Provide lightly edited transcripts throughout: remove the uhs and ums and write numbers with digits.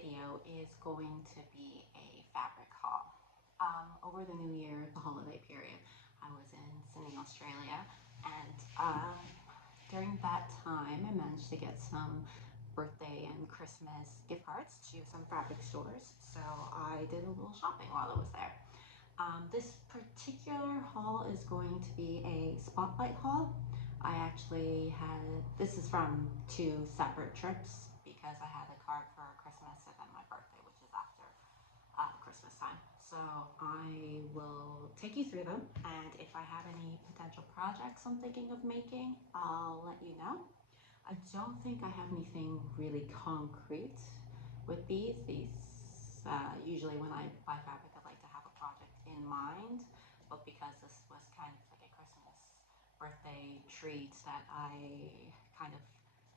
video is going to be a fabric haul. Over the New Year, the holiday period, I was in Sydney, Australia, and during that time, I managed to get some birthday and Christmas gift cards to some fabric stores. So I did a little shopping while I was there. This particular haul is going to be a spotlight haul. I actually had, this is from two separate trips because I had a card for Christmas and then my birthday, which is after Christmas time. So I will take you through them, and if I have any potential projects I'm thinking of making, I'll let you know. I don't think I have anything really concrete with usually when I buy fabric, I like to have a project in mind, but because this was kind of like a Christmas birthday treat that I kind of,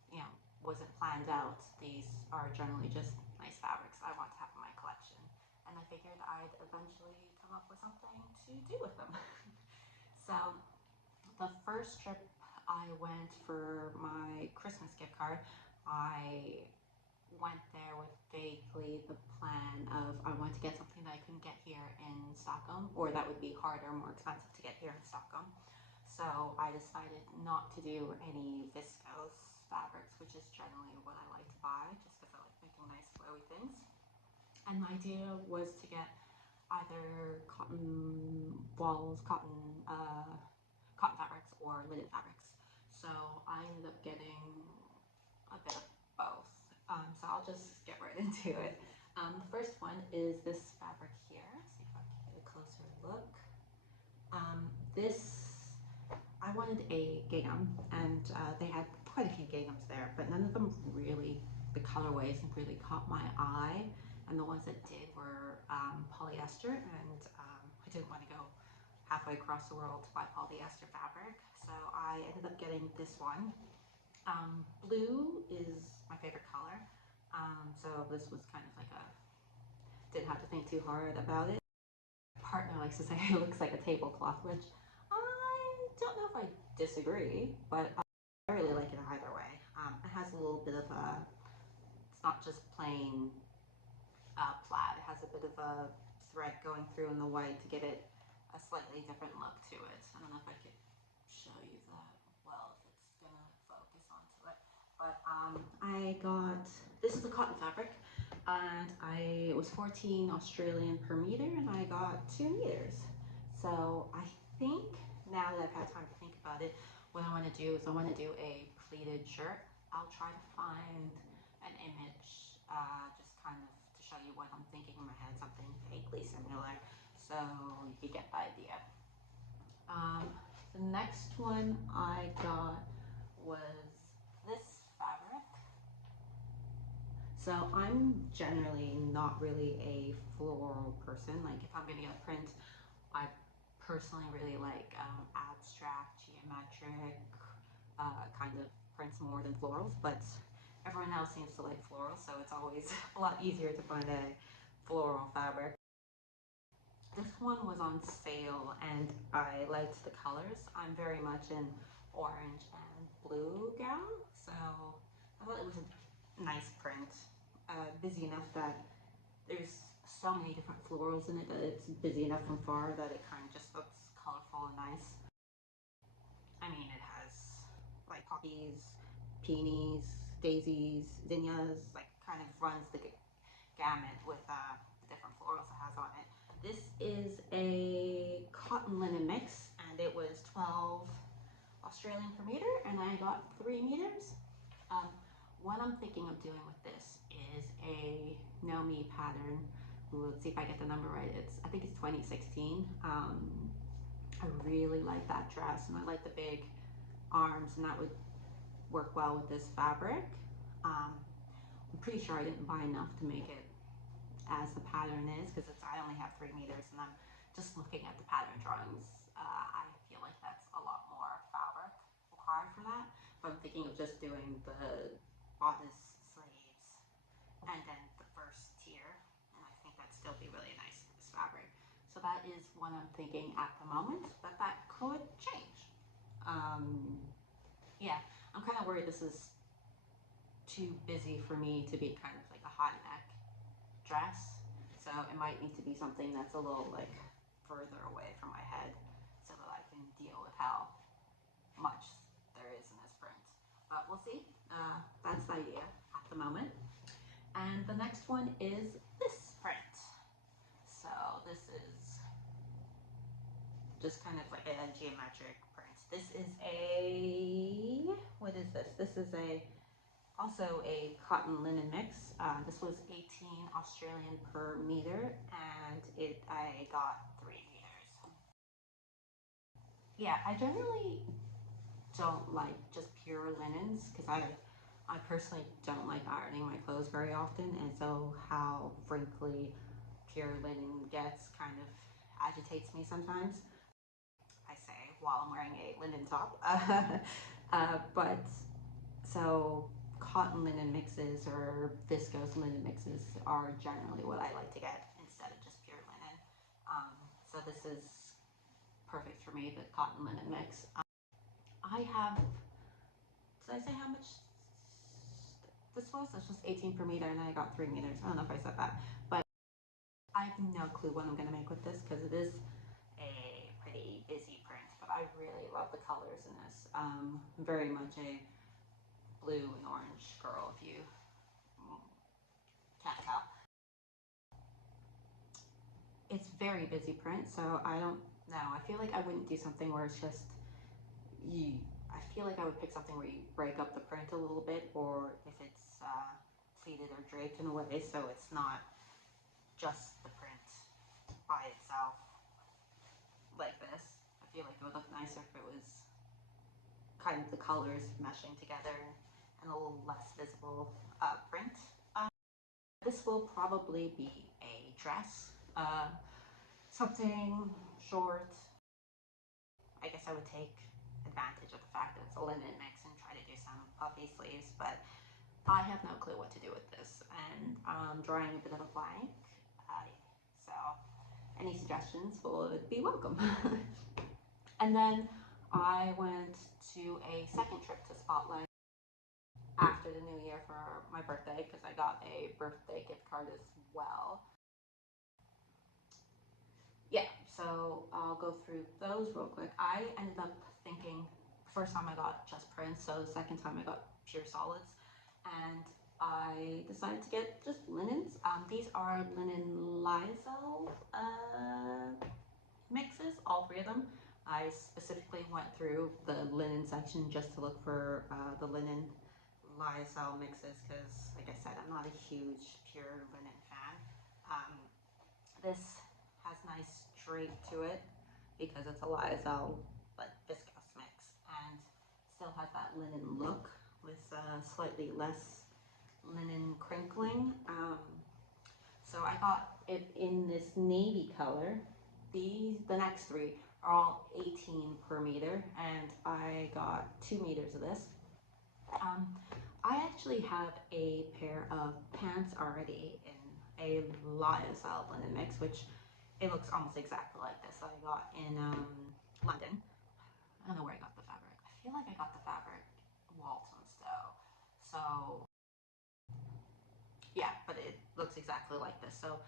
you know, wasn't planned out, these are generally just nice fabrics I want to have in my collection. And I figured I'd eventually come up with something to do with them. So the first trip I went for my Christmas gift card, I went there with vaguely the plan of I want to get something that I couldn't get here in Stockholm, or that would be harder, more expensive to get here in Stockholm. So I decided not to do any viscose fabrics, which is generally what I like to buy, just because I like making nice flowy things. And my idea was to get either cotton walls, cotton fabrics, or linen fabrics. So I ended up getting a bit of both. So I'll just get right into it. The first one is this fabric here. See if I can get a closer look. This, I wanted a gingham, and they had quite a few ginghams there, but none of them really, the colorways really caught my eye. And the ones that did were polyester, and I didn't want to go halfway across the world to buy polyester fabric. So I ended up getting this one. Blue is my favorite color. So this was kind of like didn't have to think too hard about it. My partner likes to say it looks like a tablecloth, which I don't know if I disagree, but I really like it either way. It has a little bit of it's not just plain plaid. It has a bit of a thread going through in the white to give it a slightly different look to it. I don't know if I could show you that well, if it's gonna focus onto it. But I got, this is a cotton fabric, and it was 14 Australian per meter, and I got 2 meters. So I think now that I've had time to think about it, what I want to do is I want to do a pleated shirt. I'll try to find an image, just kind of to show you what I'm thinking in my head, something vaguely similar, so you can get the idea. The next one I got was this fabric. So I'm generally not really a floral person. Like if I'm gonna get a print, I personally really like abstract, geometric kind of prints more than florals, but everyone else seems to like florals, so it's always a lot easier to find a floral fabric. This one was on sale and I liked the colors. I'm very much in orange and blue gown, so I thought it was a nice print. Busy enough that there's so many different florals in it that it's busy enough from far that it kind of just looks colorful and nice. I mean, it has like poppies, peonies, daisies, zinnias, like kind of runs the gamut with the different florals it has on it. This is a cotton linen mix, and it was 12 Australian per meter, and I got 3 meters. What I'm thinking of doing with this is a Nomi pattern. Let's see if I get the number right. I think it's 2016. I really like that dress, and I like the big arms, and that would work well with this fabric. I'm pretty sure I didn't buy enough to make it as the pattern is, because I only have 3 meters, and I'm just looking at the pattern drawings. I feel like that's a lot more fabric required for that, but I'm thinking of just doing the bodice, sleeves, and then the first tier, and I think that'd still be really nice with this fabric. So that is what I'm thinking at the moment, but that could change. Yeah, I'm kind of worried this is too busy for me to be kind of like a high neck dress, so it might need to be something that's a little like further away from my head so that I can deal with how much there is in this print. But we'll see. That's the idea at the moment. And the next one is this print. So this is just kind of like a geometric print. This is a, what is this? This is also a cotton linen mix. This was 18 Australian per meter, and I got 3 meters. Yeah, I generally don't like just pure linens because I personally don't like ironing my clothes very often, and so how wrinkly pure linen gets kind of agitates me sometimes. I say while I'm wearing a linen top. But so cotton linen mixes or viscose linen mixes are generally what I like to get instead of just pure linen. So this is perfect for me, the cotton linen mix. I have, did I say how much this was? This was 18 per meter and I got 3 meters. I don't know if I said that, but I have no clue what I'm gonna make with this because it is a pretty busy print, but I really love the colors in this. Very much a blue and orange girl, if you can't tell. It's very busy print, so I don't know. I feel like I wouldn't do something where it's just I feel like I would pick something where you break up the print a little bit, or if it's pleated or draped in a way so it's not just the print by itself like this. I feel like it would look nicer if it was kind of the colors meshing together and a little less visible print. This will probably be a dress, something short. I guess I would take advantage of the fact that it's a linen mix and try to do some puffy sleeves, but I have no clue what to do with this, and I'm drawing a bit of a blank, so any suggestions would be welcome. And then I went to a second trip to Spotlight after the new year for my birthday because I got a birthday gift card as well. Yeah, so I'll go through those real quick. I ended up thinking, first time I got just prints, so the second time I got pure solids, and I decided to get just linens. These are linen Lyocell mixes, all 3 of them. I specifically went through the linen section just to look for the linen Lyocell mixes because, like I said, I'm not a huge pure linen fan. This has nice drape to it because it's a Lyocell but viscose mix, and still has that linen look with slightly less linen crinkling. So I got it in this navy color. The next 3 are all 18 per meter, and I got 2 meters of this. I actually have a pair of pants already in a Lyocell linen mix, which it looks almost exactly like this that I got in London. I don't know where I got the fabric. I feel like I got the fabric Walthamstow. So yeah, but it looks exactly like this. So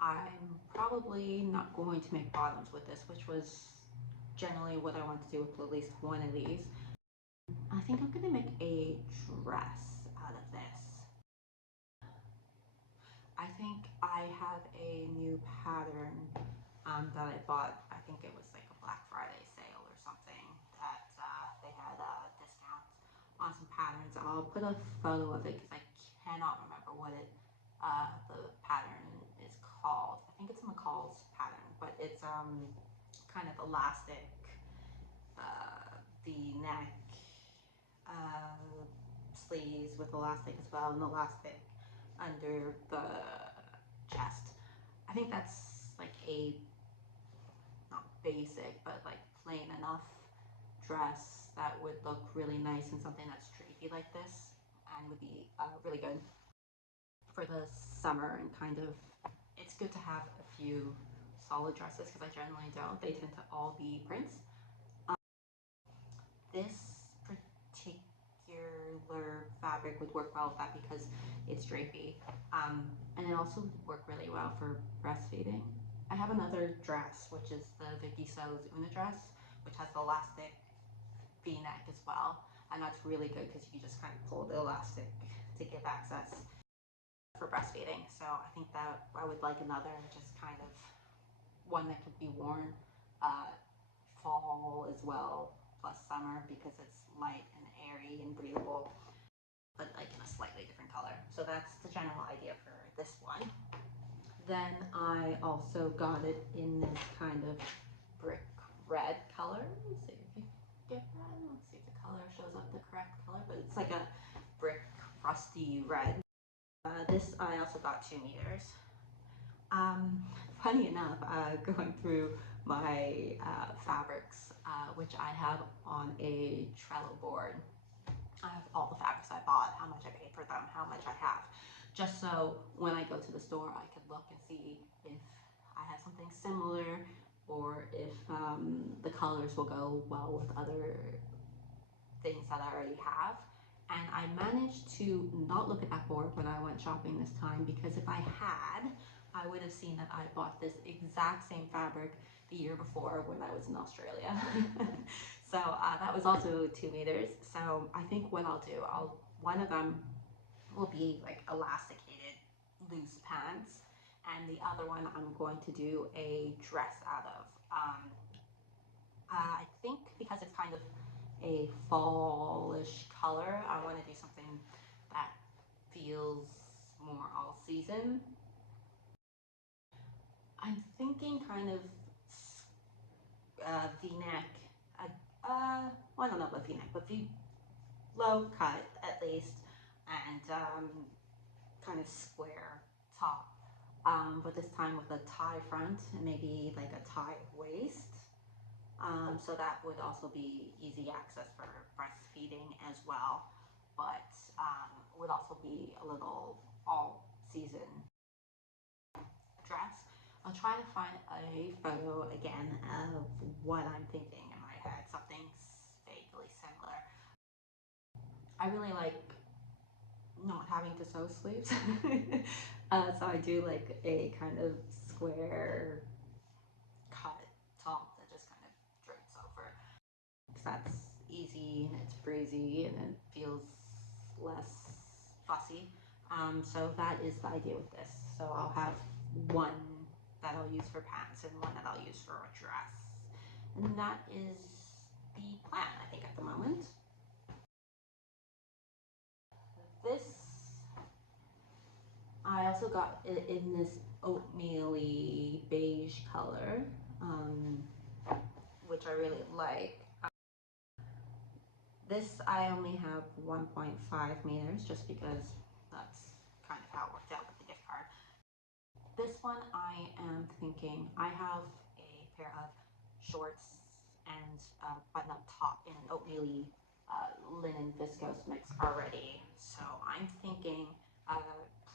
I'm probably not going to make bottoms with this, which was generally what I want to do with at least one of these. I think I'm gonna make a dress out of this. I think I have a new pattern that I bought. I think it was like a Black Friday sale or something that they had a discount on some patterns. I'll put a photo of it because I cannot remember what the pattern is called. I think it's McCall's pattern, but it's kind of elastic, the neck, sleeves with elastic as well, and elastic under the chest. I think that's like a not basic but like plain enough dress that would look really nice in something that's drapey like this, and would be really good for the summer. And kind of, it's good to have a few solid dresses because I generally don't. They tend to all be prints. This particular fabric would work well with that because it's drapey. And and it also worked really well for breastfeeding. I have another dress, which is the Vicky So's Una dress, which has the elastic V-neck as well, and that's really good because you can just kind of pull the elastic to give access for breastfeeding. So I think that I would like another just kind of one that could be worn fall as well, plus summer, because it's light and airy and breathable, but like in a slightly different color. So that's the general idea for this one. Then I also got it in this kind of brick red color. Let's see if you get that. Let's see if the color shows up the correct color, but it's like a brick rusty red. This I also got 2 meters. Funny enough, going through my fabrics, which I have on a Trello board. I have all the fabrics I bought, how much I paid for them, how much I have, just so when I go to the store, I could look and see if I have something similar or if the colors will go well with other things that I already have. And I managed to not look at that board when I went shopping this time, because if I had, I would have seen that I bought this exact same fabric the year before when I was in Australia. So that was also 2 meters. So I think what I'll do, one of them will be like elasticated loose pants, and the other one I'm going to do a dress out of. I think because it's kind of a fallish color, I want to do something that feels more all season. I'm thinking kind of V-neck, well, I don't know about V-neck, but low cut at least, and kind of square top, but this time with a tie front and maybe like a tie waist. So that would also be easy access for breastfeeding as well, but would also be a little all season dress. I'll try to find a photo again of what I'm thinking in my head, something vaguely similar. I really like not having to sew sleeves, so I do like a kind of square cut top that just kind of drapes over, because that's easy and it's breezy and it feels less fussy. So that is the idea with this. So I'll have one that I'll use for pants and one that I'll use for a dress. And that is the plan, I think, at the moment. This, I also got it in this oatmeal-y beige color, which I really like. This I only have 1.5 meters just because that's kind of how it worked out with the gift card. This one I am thinking, I have a pair of shorts and button-up top in an oatmeal linen viscose mix already. So I'm thinking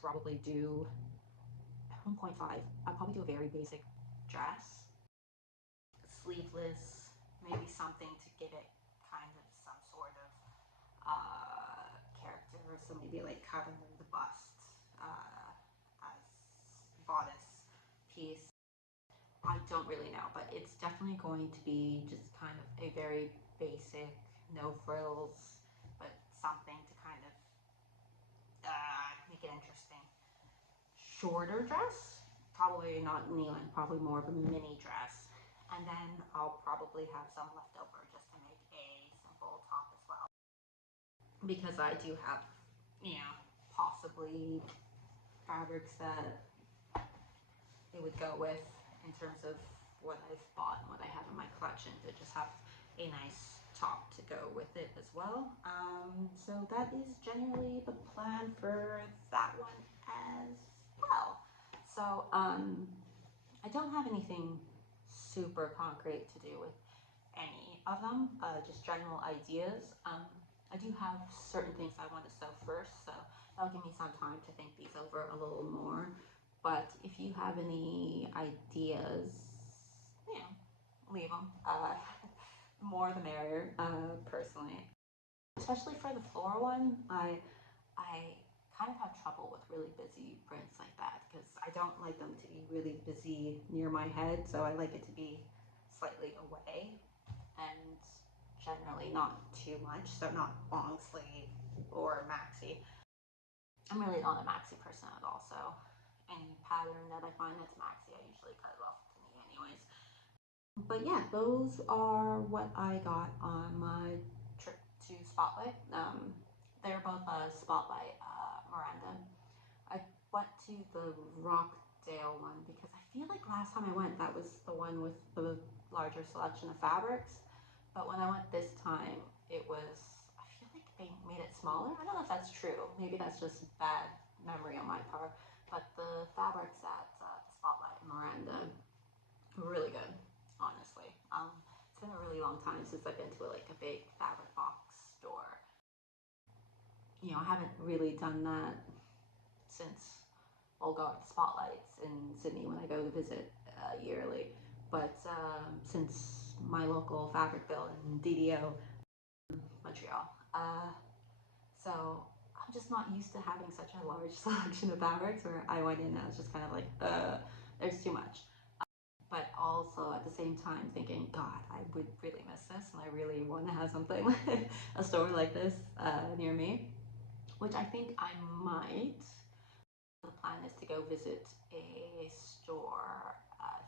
probably do 1.5. I'll probably do a very basic dress, sleeveless, maybe something to give it kind of some sort of character. So maybe like covering the bust as bodice piece. I don't really know, but it's definitely going to be just kind of a very basic, no frills, but something to kind of make it interesting. Shorter dress, probably not knee-length, probably more of a mini dress. And then I'll probably have some left over just to make a simple top as well. Because I do have, possibly fabrics that it would go with in terms of what I've bought and what I have in my collection, to just have a nice top to go with it as well. So that is generally the plan for that one as well. So I don't have anything super concrete to do with any of them, just general ideas. I do have certain things I want to sew first, so that'll give me some time to think these over a little more. But if you have any ideas, leave them. More the merrier, personally. Especially for the floral one, I kind of have trouble with really busy prints like that, don't like them to be really busy near my head, so I like it to be slightly away and generally not too much, so not long sleeve or maxi. I'm really not a maxi person at all, so any pattern that I find that's maxi, I usually cut it off to the knee anyways. But yeah, those are what I got on my trip to Spotlight. They're both a Spotlight Miranda. I went to the Rockdale one because I feel like last time I went, that was the one with the larger selection of fabrics. But when I went this time, it was, I feel like they made it smaller. I don't know if that's true. Maybe that's just bad memory on my part. But the fabrics at the Spotlight and Miranda were really good, honestly. It's been a really long time since I've been to like a big fabric box store. You know, I haven't really done that since I'll go to Spotlights in Sydney when I go visit yearly. But since my local fabric bill in DDO, Montreal, so I'm just not used to having such a large selection of fabrics where I went in and I was just kind of like, there's too much. But also at the same time thinking, God, I would really miss this and I really want to have something like a store like this near me, which I think I might. The plan is to go visit a store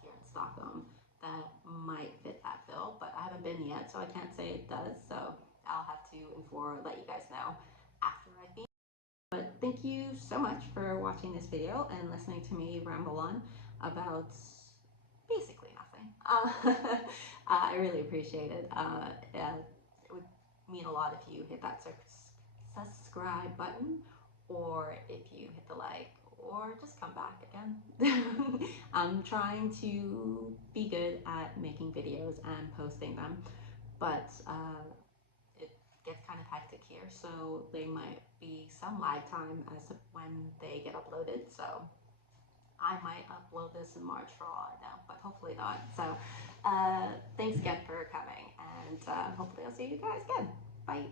here in Stockholm that might fit that bill, but I haven't been yet, so I can't say it does. So I'll have to let you guys know after I've been. But thank you so much for watching this video and listening to me ramble on about basically nothing. I really appreciate it. It would mean a lot if you hit that subscribe button, or if you hit the like, or just come back again. I'm trying to be good at making videos and posting them, but it gets kind of hectic here, so there might be some lag time as to when they get uploaded. So I might upload this in March for all I know, but hopefully not. So thanks again for coming, and hopefully I'll see you guys again. Bye.